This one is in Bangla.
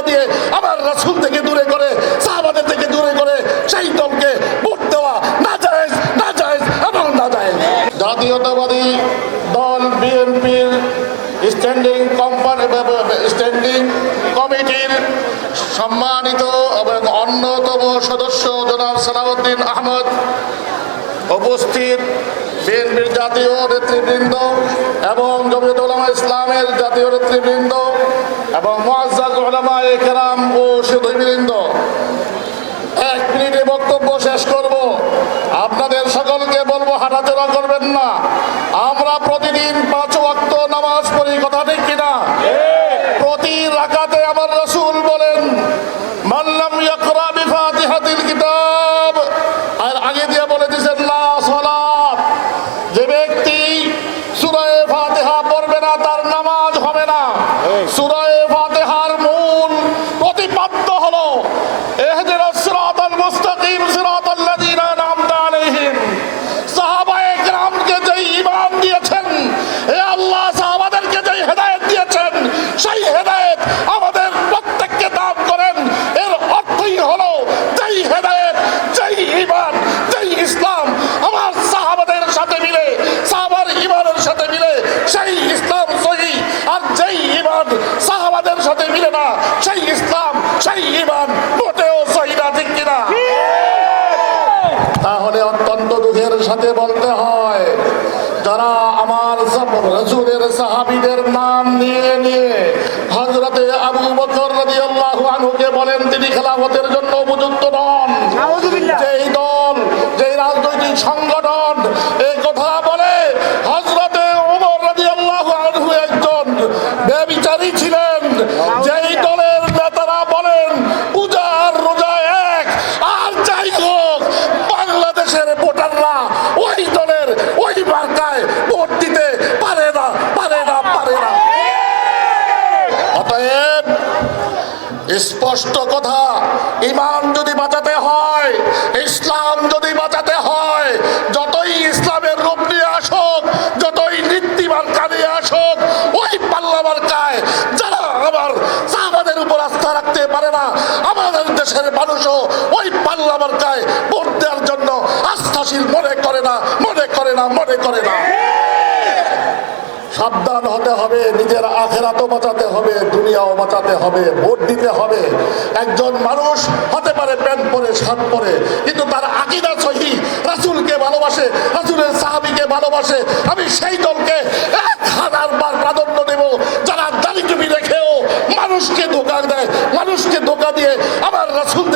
ধোঁকা দিয়ে আমার রাসূল থেকে দূরে করে, সাহাবাদের থেকে দূরে করে সেই দলকে ভোট দেওয়া নাজায়েজ, নাজায়েজ এবং নাজায়েজ। জাতীয়তাবাদী দল বিএনপির স্ট্যান্ডিং কমিটির সম্মানিত এবং অন্যতম সদস্য জনাব সালাউদ্দিন আহমদ, উপস্থিত বিএনপির জাতীয় নেতৃবৃন্দ এবং জমিয়তুল উলামা ইসলামের জাতীয় নেতৃবৃন্দ এবং মুআজ্জাজ উলামায়ে কেরাম ও সুধীবৃন্দ, 1 মিনিটে বক্তব্য শেষ করব। আপনাদের সকলকে বলবো হাঁটাচলা করবেন না। আমরা প্রতিদিন 5 ওয়াক্ত নামাজ পড়ি, কথা ঠিক কিনা? প্রতি রাকাতে আমার রাসূল বলেন, মান লাম ইয়াকরা বিফাতিহাতিল কিতাব, আর আগে দিয়ে বলে দিয়েছেন লা সালাত। যে ব্যক্তি সূরা ফাতিহা পড়বে না তার নামাজ হবে না। সূরা ফাতিহার মূল প্রতিপাদ্য হলো ইহদিনাস সিরাতাল মুস্তাকিম সিরাতাল লাযিনা আন'আমতা আলাইহিম। সাহাবায়ে কেরামকে যে ঈমান দিয়েছেন, হে আল্লাহ সাহাবাদেরকে যে হেদায়েত দিয়েছেন, সেই হেদায়েত আমাদের প্রত্যেককে দান করেন। এর অর্থই হলো যেই হেদায়েত, যেই ঈমান, যেই ইসলাম আমার সাহাবাদের সাথে মিলে, সাহাবার ঈমানের সাথে মিলে সেই ইসলাম সহি। আর যেই ঈমান সাহাবাদের সাথে মিলে না, সেই ইসলাম, সেই ঈমান মোটেও সহি না, ঠিক কিনা? তাহলে অত্যন্ত দুঃখের সাথে বলতে হয়, যারা আমার রাসূলের সাহাবীদের নাম নিয়ে নিয়ে হযরতে আবু বকর রাদিয়াল্লাহু আনহুকে বলেন তিনি খেলাফতের জন্য উপযুক্ত নন, যেই দল, যেই রাজনৈতিক সংগঠন এই কথা বলে হযরতে ওমর রাদিয়াল্লাহু আনহু একজন ব্যভিচারী ছিলেন, যেই দলের নেতারা বলেন পূজা আর রোজা এক, আর যাই হোক বাংলাদেশের ভোটাররা ওই দলের ওই মার্কায় ভোট দিতে পারে না, পারে না, পারে না। অতএব স্পষ্ট কথা, ঈমান যদি বাঁচাতে হয়, ইসলাম যদি বাঁচাতে হয়, যতই ইসলামের রূপ নিয়ে আসুক, যতই নীতিমান কাজে আসুক, ওই পাল্লা মার্কায় যারা আমার সাহাবাদের উপর আস্থা রাখতে পারে না, আমাদের দেশের মানুষও ওই পাল্লা মার্কায় ভোট দেওয়ার জন্য আস্থাশীল মনে করে না, মনে করে না, মনে করে না। সাবধান হতে হবে, নিজের আখিরাতও বাঁচাতে হবে, দুনিয়াও বাঁচাতে হবে, ভোট দিতে হবে। একজন মানুষ হতে পারে প্যান্ট পরে, শার্ট পরে, কিন্তু তার আকীদা সহিহ, রাসূলকে ভালোবাসে, রাসূলের সাহাবীকে ভালোবাসে। আমি সেই দলকে 1000 বার প্রাধান্য দেব যারা দাড়ি টুপি রেখেও মানুষকে ধোঁকা দেয়, মানুষকে ধোঁকা দিয়ে আমার রাসূল